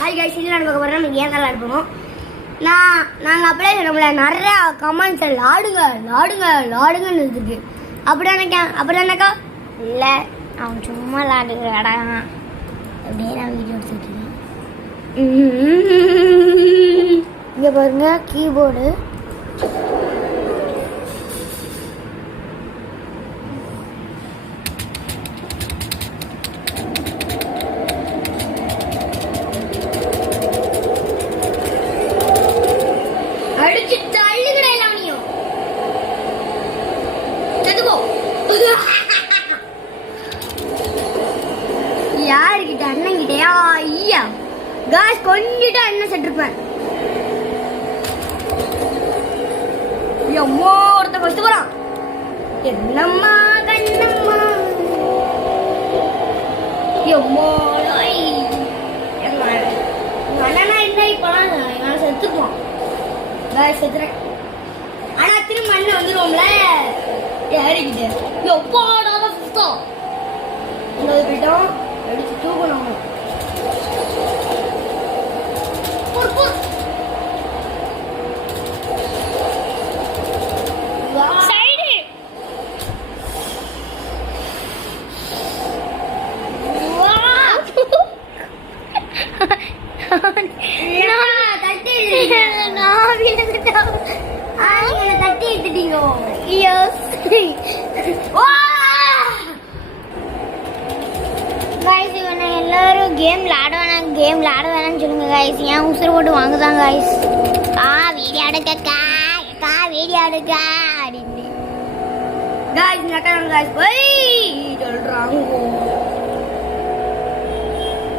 Hi guys, இது நான் பார்க்க போகிறேன். நம்ம ஏன் நல்லா இருப்போம். நாங்கள் அப்படியே நம்மள நிறையா கமெண்ட்ஸ் லாடுங்க லாடுங்க லாடுங்கன்னு இருக்கு. அப்படியானக்கா இல்லை, அவன் சும்மா லாடுங்கடா அப்படியே நான் வீடியோ எடுத்துக்கிட்டேன். இங்கே பாருங்க கீபோர்டு. அடிச்சு தள்ளுங்கடா எல்லாமையும். செத்துப்போ. யாருக்கிட்ட? அண்ணன் கிட்டயா? ஐயா காஸ் கொஞ்சிட்டு அண்ணன் செட்டிருப்பேன். எம்மோ ஒருத்த ஃபஸ்ட்டு போறான். என்னம்மா கண்ணம்மா எம்மோ அண்ணனா இருந்தா இப்போலாம் நான் செத்துப்போம். காஸ் செத்துறேன். ஆனா திரும்ப அண்ணன் வந்துடுவோம்ல. யாருக்கிட்ட? எப்பாடாத சுத்தம் போயிட்டோம். அடிச்சு தூக்கணும். தட்டி எடுத்துட்டீங்க. கைஸ், இவனை எல்லாரும் கேம் விளாட வேணாம்னு சொல்லுங்க கைஸ். ஏன் உசுறு போட்டு வாங்குதான் கைஸ். வீடியோ எடுக்கா வீடியோ எடுக்கா அப்படின்னு गाइस नकाराम गाइस भाई चल रहा हूं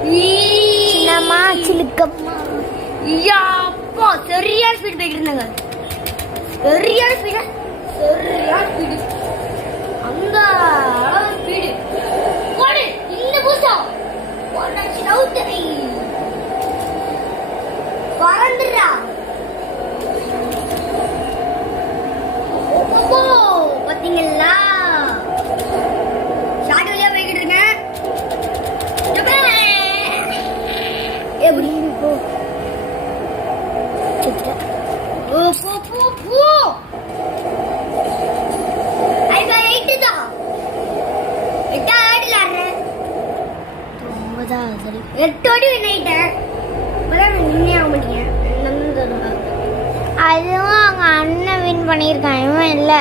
சின்னம்மா சிலுக்கம்மா. யாப்பா சரியான ஸ்பீட் போயிட்டுருந்தாங்க. சரியான ஸ்பீடு அந்த அளவு ஸ்பீடு போடு. இந்த பூசம் ஒன்னாச்சு நவுத்தரை பறந்துடுறா. பாத்தீங்களா? ஷாட் வழியா போய்கிட்டு இருக்கேன். எப்படி போ போ போ போ. ஐயா 8 தான். 8 ஆடலாறேன். 9 சரி 8 ஓடி வின் ஆயிட்டேன். இப்பதான் வின்னே ஆக மாட்டேங்க. அதுவும் அவங்க அண்ணன் வின் பண்ணியிருக்கான், இவன் இல்லை.